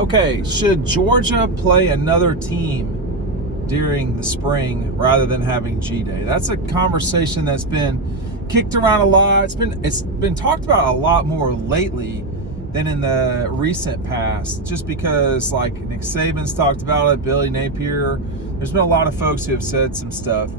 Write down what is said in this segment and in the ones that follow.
Okay, should Georgia play another team during the spring rather than having G-Day? That's a conversation that's been kicked around a lot. It's been talked about a lot more lately than in the recent past, just because like Nick Saban's talked about it, Billy Napier. There's been a lot of folks who have said some stuff.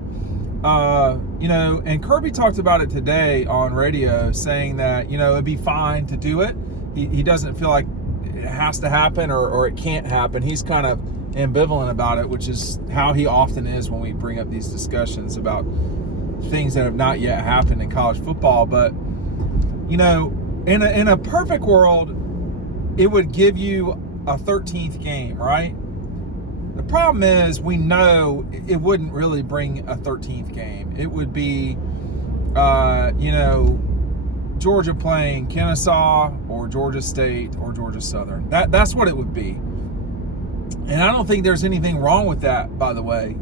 And Kirby talked about it today on radio, saying that, it'd be fine to do it. He doesn't feel like it has to happen or it can't happen. He's kind of ambivalent about it, which is how he often is when we bring up these discussions about things that have not yet happened in college football. But, in a perfect world, it would give you a 13th game, right? The problem is we know it wouldn't really bring a 13th game. It would be, Georgia playing Kennesaw or Georgia State or Georgia Southern. That's what it would be. And I don't think there's anything wrong with that, by the way.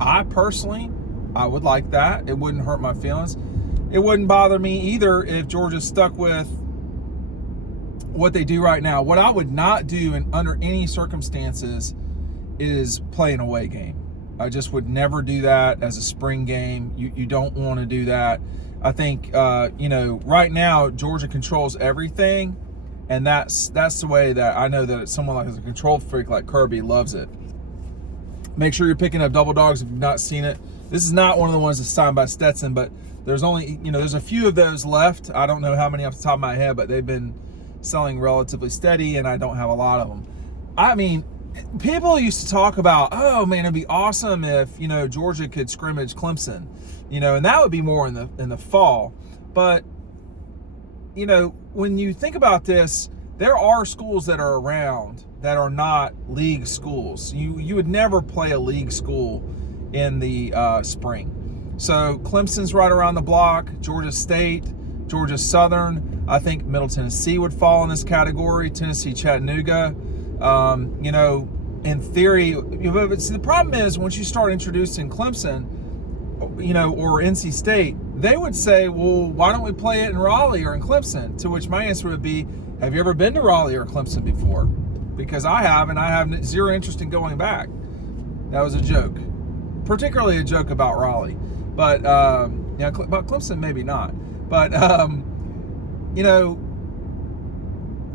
I personally would like that. It wouldn't hurt my feelings. It wouldn't bother me either if Georgia stuck with what they do right now. What I would not do under any circumstances is play an away game. I just would never do that as a spring game. You don't want to do that. I think, right now, Georgia controls everything, and that's the way that I know that someone like a control freak like Kirby loves it. Make sure you're picking up Double Dogs if you've not seen it. This is not one of the ones that's signed by Stetson, but there's only, there's a few of those left. I don't know how many off the top of my head, but they've been selling relatively steady, and I don't have a lot of them. I mean, people used to talk about, oh man, it'd be awesome if, Georgia could scrimmage Clemson, and that would be more in the fall. But, when you think about this, there are schools that are around that are not league schools. You would never play a league school in the spring. So Clemson's right around the block, Georgia State, Georgia Southern. I think Middle Tennessee would fall in this category, Tennessee, Chattanooga. In theory, but see, the problem is once you start introducing Clemson, or NC State, they would say, well, why don't we play it in Raleigh or in Clemson? To which my answer would be, have you ever been to Raleigh or Clemson before? Because I have, and I have zero interest in going back. That was a joke, particularly a joke about Raleigh, but about Clemson maybe not. But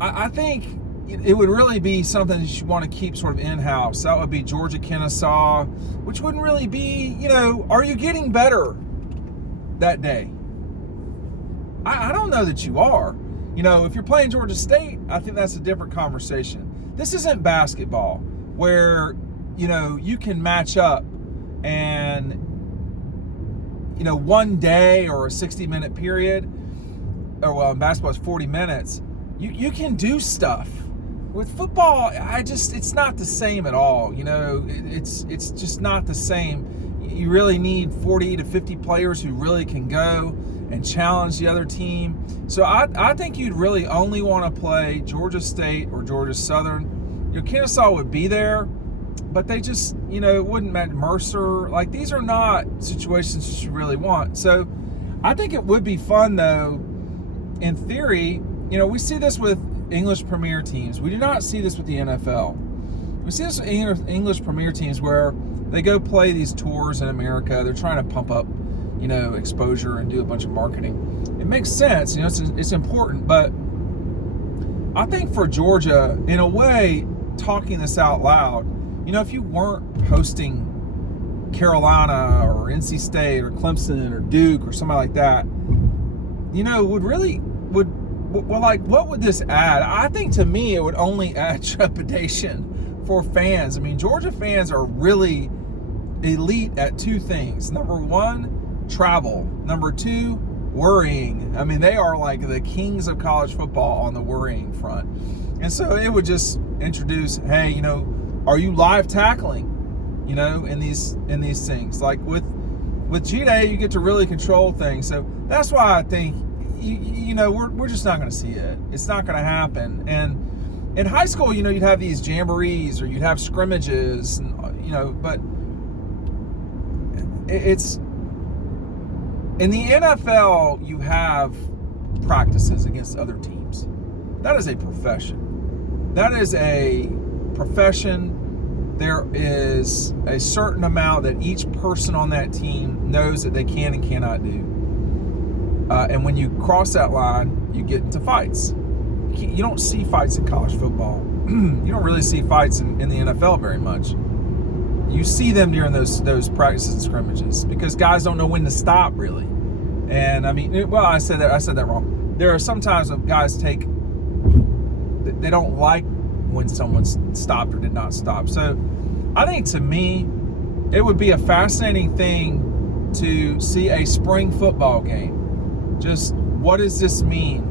I think it would really be something that you want to keep sort of in-house. That would be Georgia, Kennesaw, which wouldn't really be, are you getting better that day? I don't know that you are. If you're playing Georgia State, I think that's a different conversation. This isn't basketball where, you can match up and, one day or a 60-minute period, or well, in basketball it's 40 minutes, you can do stuff. With football, it's not the same at all. It's just not the same. You really need 40 to 50 players who really can go and challenge the other team. So I think you'd really only want to play Georgia State or Georgia Southern. Kennesaw would be there, but they just, it wouldn't matter. Mercer, like these are not situations you really want. So I think it would be fun though, in theory. We see this with English Premier teams. We do not see this with the NFL. We see this with English Premier teams where they go play these tours in America. They're trying to pump up, exposure and do a bunch of marketing. It makes sense. It's important. But I think for Georgia, in a way, talking this out loud, if you weren't hosting Carolina or NC State or Clemson or Duke or somebody like that, what would this add? I think to me it would only add trepidation for fans. I mean, Georgia fans are really elite at two things. Number one, travel. Number two, worrying. I mean, they are like the kings of college football on the worrying front. And so it would just introduce, hey, are you live tackling, in these things? Like with G-Day, you get to really control things. So that's why I think we're just not going to see it. It's not going to happen. And in high school, you'd have these jamborees or you'd have scrimmages, and but it's in the NFL. You have practices against other teams. That is a profession. That is a profession, there is a certain amount that each person on that team knows that they can and cannot do. And when you cross that line, you get into fights. You don't see fights in college football. You don't really see fights in the NFL very much. You see them during those practices and scrimmages because guys don't know when to stop, really. And I mean, well, I said that wrong. There are sometimes when guys they don't like when someone's stopped or did not stop. So I think, to me, it would be a fascinating thing to see a spring football game. Just, what does this mean?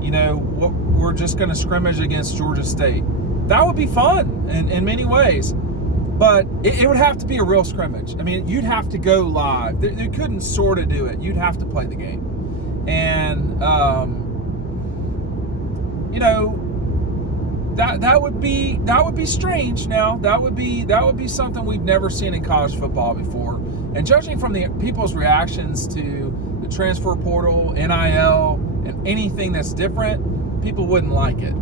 We're just going to scrimmage against Georgia State. That would be fun in many ways. But it would have to be a real scrimmage. I mean, you'd have to go live. You couldn't sort of do it. You'd have to play the game. And, that would be strange. Now, that would be something we've never seen in college football before. And judging from the people's reactions to the transfer portal, NIL, and anything that's different, people wouldn't like it.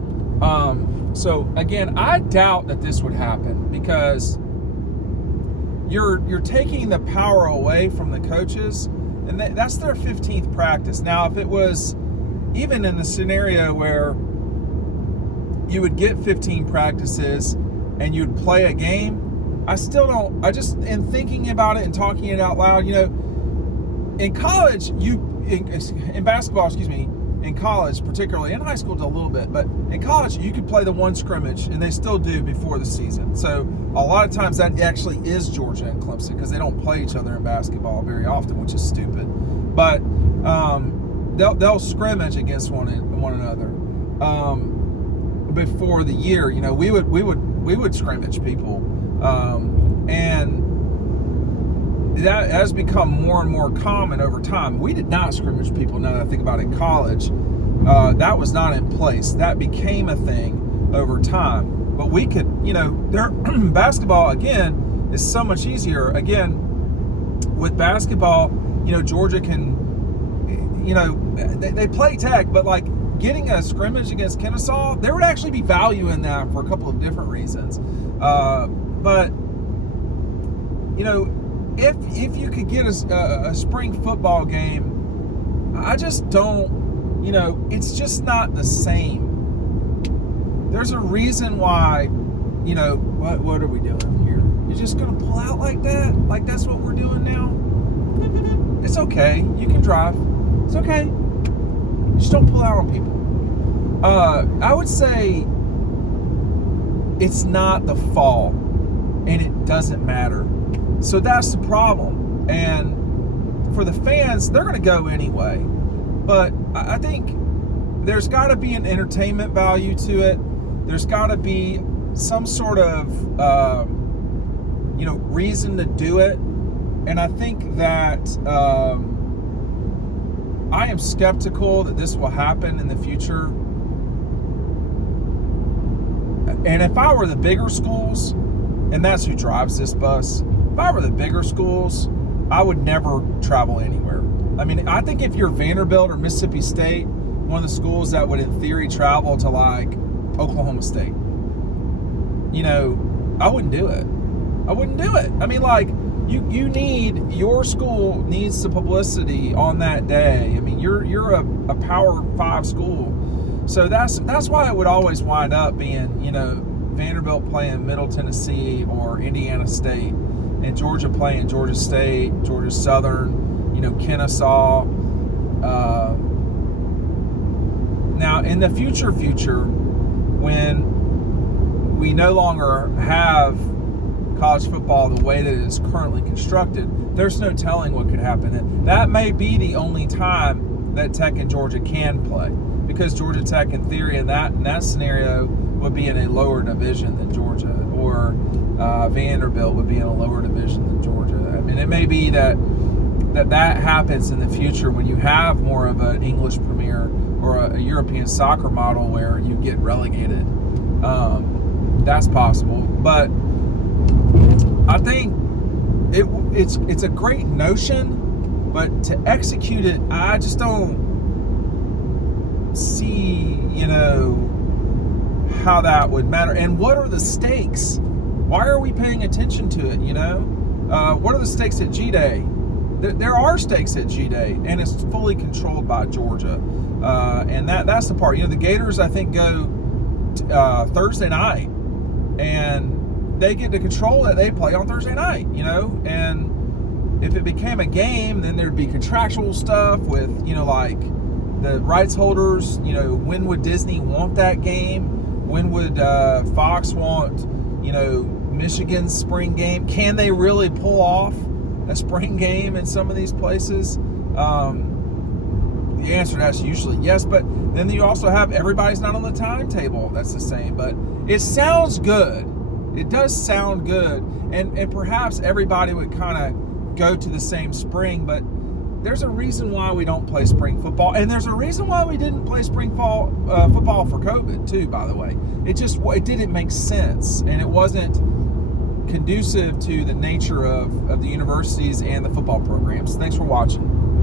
So again, I doubt that this would happen because you're taking the power away from the coaches, and that's their 15th practice. Now, if it was even in the scenario where you would get 15 practices and you'd play a game, I just, in thinking about it and talking it out loud, in college, in basketball, in college, particularly in high school a little bit, but in college you could play the one scrimmage, and they still do before the season. So a lot of times that actually is Georgia and Clemson because they don't play each other in basketball very often, which is stupid. But they'll scrimmage against one another before the year. We would scrimmage people, and that has become more and more common over time. We did not scrimmage people, now that I think about it, in college. That was not in place. That became a thing over time. But we could, basketball, again, is so much easier. Again, with basketball, Georgia can, they play tag, but like getting a scrimmage against Kennesaw, there would actually be value in that for a couple of different reasons. But, if you could get a spring football game, I just don't, it's just not the same. There's a reason why, what are we doing here? You're just going to pull out like that? Like that's what we're doing now? It's okay. You can drive. It's okay. Just don't pull out on people. I would say it's not the fall, and it doesn't matter. So that's the problem. And for the fans, they're going to go anyway. But I think there's got to be an entertainment value to it. There's got to be some sort of, reason to do it. And I think that I am skeptical that this will happen in the future. And if I were the bigger schools, and that's who drives this bus, if I were the bigger schools, I would never travel anywhere. I mean, I think if you're Vanderbilt or Mississippi State, one of the schools that would in theory travel to like Oklahoma State, I wouldn't do it. I mean, like, your school needs the publicity on that day. I mean, you're a Power 5 school. So that's why it would always wind up being, Vanderbilt playing Middle Tennessee or Indiana State, and Georgia playing Georgia State, Georgia Southern, Kennesaw. Now, in the future, when we no longer have college football the way that it is currently constructed, there's no telling what could happen. And that may be the only time that Tech and Georgia can play, because Georgia Tech, in theory, in that scenario, would be in a lower division than Georgia, or Vanderbilt would be in a lower division than Georgia. I mean, it may be that happens in the future when you have more of an English Premier or a European soccer model where you get relegated. That's possible, but I think it's a great notion, but to execute it, I just don't see, how that would matter. And what are the stakes? Why are we paying attention to it, what are the stakes at G-Day? There are stakes at G-Day, and it's fully controlled by Georgia. And that's the part. The Gators, I think, go Thursday night, and they get to control it. They play on Thursday night, and if it became a game, then there'd be contractual stuff with, like the rights holders, when would Disney want that game? When would Fox want, Michigan's spring game? Can they really pull off a spring game in some of these places? The answer to that's usually yes, but then you also have everybody's not on the timetable. That's the same, but it sounds good. It does sound good, and perhaps everybody would kind of go to the same spring, but there's a reason why we don't play spring football, and there's a reason why we didn't play spring football for COVID too, by the way. It didn't make sense, and it wasn't conducive to the nature of the universities and the football programs. Thanks for watching.